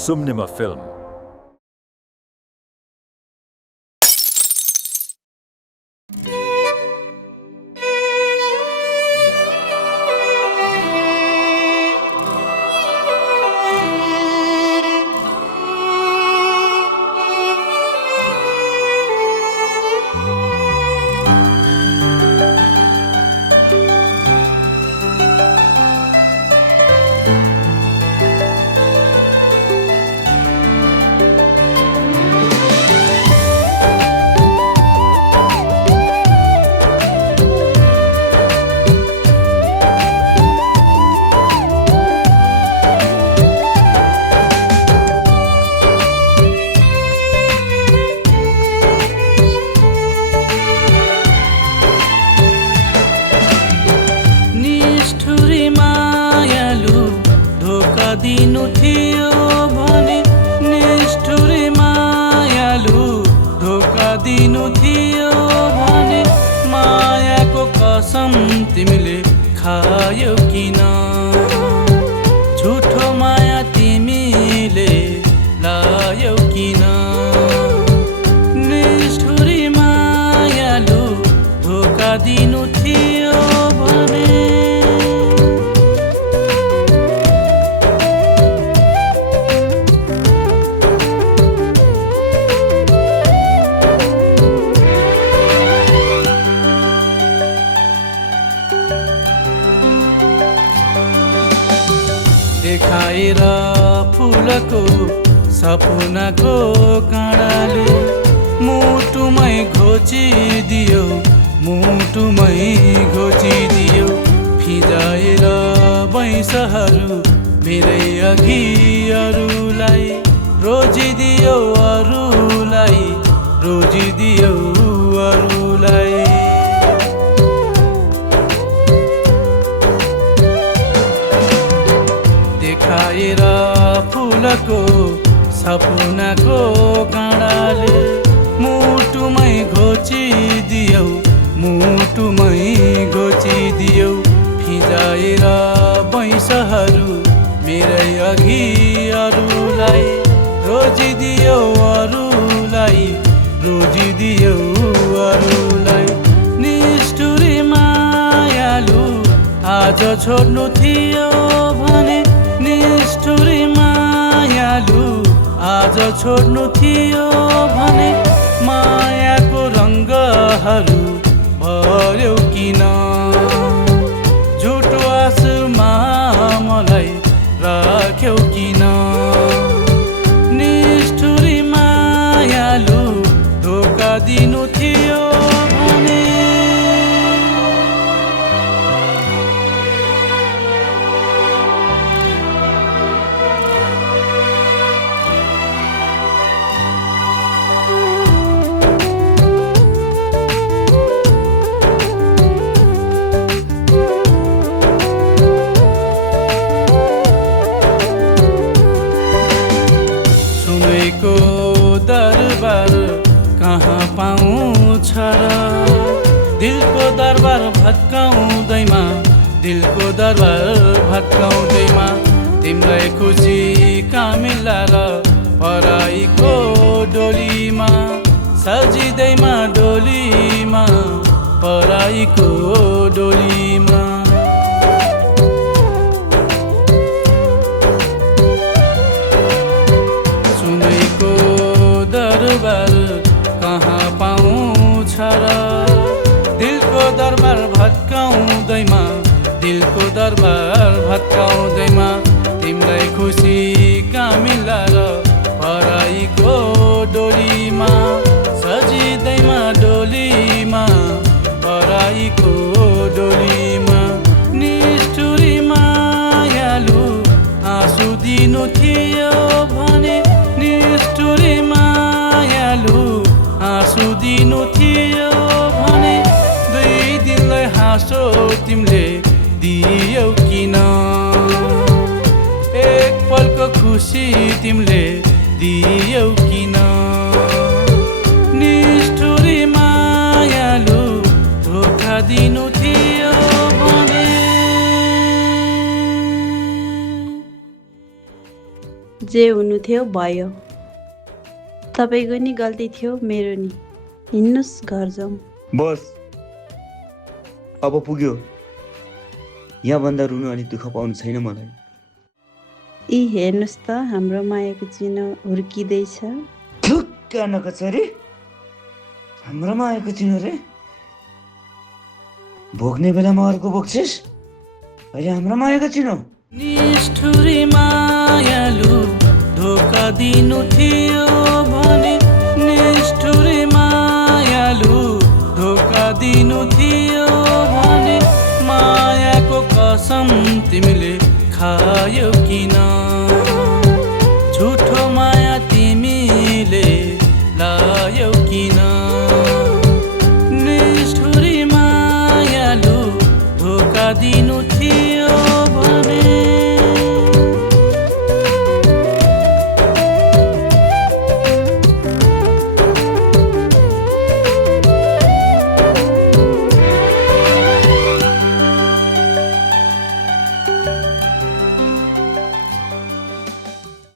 Sumnima Film. दिनु थियो भने निष्ठुरी मायालु धोका दिनु थियो भने मायाको कसम तिमीले खायौ किन झुठो माया तिमीले लायौ किन निष्ठुरी मायालु धोका दिनु थियो भने देखाएर फुलको सपनाको काँडाले मुटुमै घोचिदियो मुटुमै घोचिदियो फिजाएर वैंशहरू मेरै अघि अरूलाई रोजिदियो अरूलाई रोजिदियो अरूलाई देखाएर फुलको सपनाको काँडाले मुटुमै घोचिदियो मुटुमै घोचिदियो फिजाएर वैंशहरू मेरै अघि अरूलाई रोजिदियो अरूलाई रोजिदियो अरूलाई निष्ठुरी मायालु आज छोड्नु थियो भने निष्ठुरी मायालु आज छोड्नु थियो भने मायाको रङ्गहरू भर्यौ किन झुटो आशमा मलाई राख्यौ किन निष्ठुरी मायालु धोका दिनु थियो भने दरबार कहाँ पाउँछ र दिलको दरबार भत्काउँदैमा दिलको दरबार भत्काउँदैमा तिमीलाई खुसी कहाँ मिल्ला र पराईको डोलीमा सजिँदैमा डोलीमा पराईको डोलीमा दरबार कहाँ पाउँछ र दिलको दरबार भत्काउँदैमा दिलको दरबार भत्काउँदैमा तिमीलाई खुसी कहाँ मिल्ला र पराईको डोलीमा सजिँदैमा डोलीमा पराईको डोलीमा निष्ठुरी मायालु आँसु दिनु थियो भने निष्ठुरी मायालु आँसु दिनु थियो भने दुई दिनलाई हाँसो तिमीले दियौ किन एक पलको खुसी तिमीले दियौ किन निष्ठुरी मायालु धोका दिनु थियो भने जे हुनु थियो भयो। तपाईँको नि गल्ती थियो, मेरो नि। हिँड्नुहोस् घर जाउँ। बस अब पुग्यो। यहाँभन्दा रुनु अनि दुःख पाउनु छैन मलाई। यी हेर्नुहोस् त हाम्रो मायाको चिनो हुर्किँदैछ। थुक्क नकचरी, हाम्रो मायाको चिनो रे। भोग्ने बेलामा अर्को बोक्छेस्, अहिले हाम्रो मायाको चिनो। निष्ठुरी मायालु धोका दिनु थियो भने, निष्ठुरी मायालु धोका दिनु थियो भने, मायाको कसम तिमीले खायौ किन? झुठो माया तिमीले लायौ किन? निष्ठुरी मायालु धोका दिनु थियो